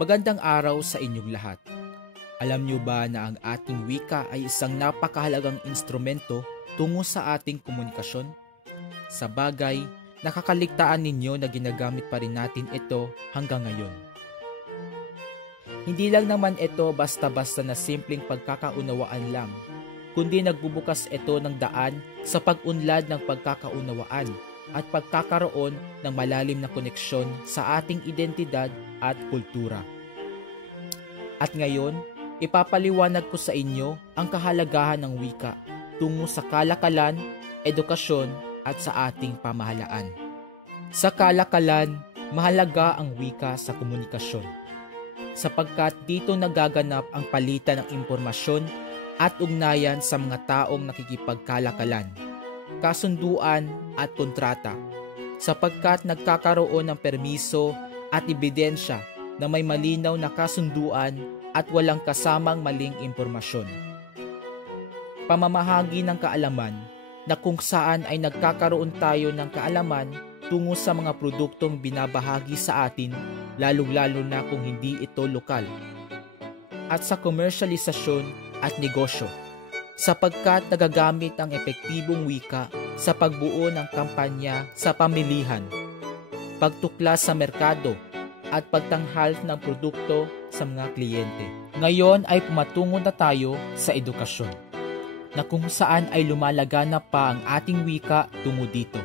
Magandang araw sa inyong lahat. Alam niyo ba na ang ating wika ay isang napakahalagang instrumento tungo sa ating komunikasyon? Sa bagay, nakakaligtaan ninyo na ginagamit pa rin natin ito hanggang ngayon. Hindi lang naman ito basta-basta na simpleng pagkakaunawaan lang, kundi nagbubukas ito ng daan sa pag-unlad ng pagkakaunawaan at pagkakaroon ng malalim na koneksyon sa ating identidad at kultura. At ngayon, ipapaliwanag ko sa inyo ang kahalagahan ng wika tungo sa kalakalan, edukasyon at sa ating pamahalaan. Sa kalakalan, mahalaga ang wika sa komunikasyon, sapagkat dito nagaganap ang palitan ng impormasyon at ugnayan sa mga taong nakikipagkalakalan, kasunduan at kontrata, sapagkat nagkakaroon ng permiso at ebidensya na may malinaw na kasunduan at walang kasamang maling impormasyon. Pamamahagi ng kaalaman na kung saan ay nagkakaroon tayo ng kaalaman tungo sa mga produktong binabahagi sa atin, lalong-lalo na kung hindi ito lokal. At sa komersyalisasyon at negosyo, sapagkat nagagamit ang epektibong wika sa pagbuo ng kampanya sa pamilihan, pagtuklas sa merkado, at pagtanghal ng produkto sa mga kliyente. Ngayon ay pumatungo na tayo sa edukasyon, na kung saan ay lumalaganap pa ang ating wika tungo dito.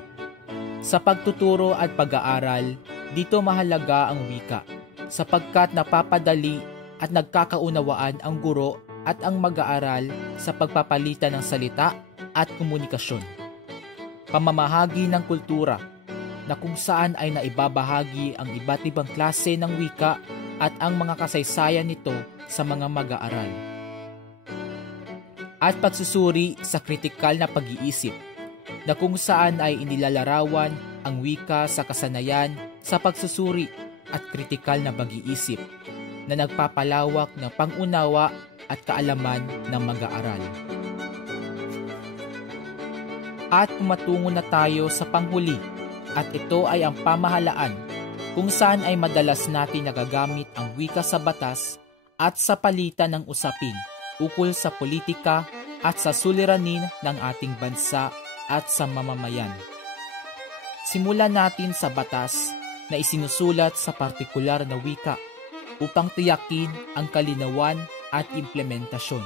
Sa pagtuturo at pag-aaral, dito mahalaga ang wika, sapagkat napapadali at nagkakaunawaan ang guro at ang mag-aaral sa pagpapalitan ng salita at komunikasyon. Pamamahagi ng kultura, na kung saan ay naibabahagi ang iba't ibang klase ng wika at ang mga kasaysayan nito sa mga mag-aaral. At pagsusuri sa kritikal na pag-iisip, na kung saan ay inilalarawan ang wika sa kasanayan sa pagsusuri at kritikal na pag-iisip na nagpapalawak ng pangunawa at kaalaman ng mag-aaral. At pumatungo na tayo sa panghuli, at ito ay ang pamahalaan kung saan ay madalas natin nagagamit ang wika sa batas at sa palitan ng usapin ukol sa politika at sa suliranin ng ating bansa at sa mamamayan. Simulan natin sa batas na isinusulat sa partikular na wika upang tiyakin ang kalinawan at implementasyon.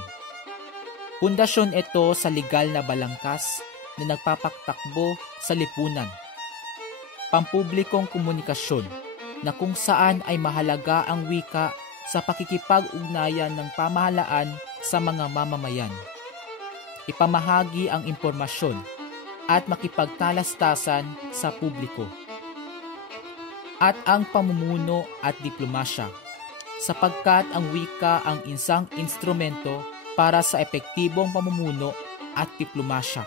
Pundasyon ito sa legal na balangkas na nagpapaktakbo sa lipunan. Pampublikong komunikasyon na kung saan ay mahalaga ang wika sa pakikipag-ugnayan ng pamahalaan sa mga mamamayan. Ipamahagi ang impormasyon at makipagtalastasan sa publiko. At ang pamumuno at diplomasya, sapagkat ang wika ang isang instrumento para sa epektibong pamumuno at diplomasya.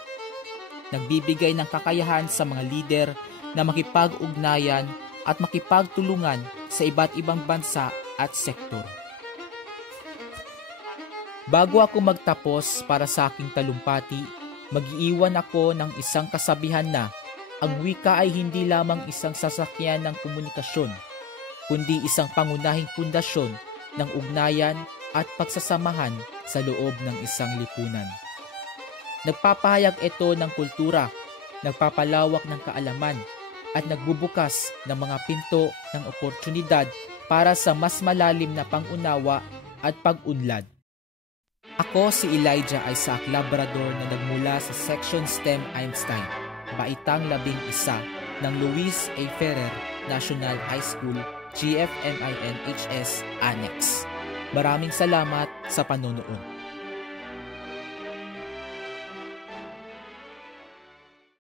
Nagbibigay ng kakayahan sa mga lider na makipag-ugnayan at makipagtulungan sa iba't ibang bansa at sektor. Bago ako magtapos para sa aking talumpati, mag-iiwan ako ng isang kasabihan na ang wika ay hindi lamang isang sasakyan ng komunikasyon, kundi isang pangunahing pundasyon ng ugnayan at pagsasamahan sa loob ng isang lipunan. Nagpapahayag ito ng kultura, nagpapalawak ng kaalaman, at nagbubukas ng mga pinto ng oportunidad para sa mas malalim na pangunawa at pag-unlad. Ako si Elijah Isaac Labrador na nagmula sa Section STEM Einstein, Baitang 11 ng Luis A. Ferrer National High School, GFMINHS Annex. Maraming salamat sa panonood.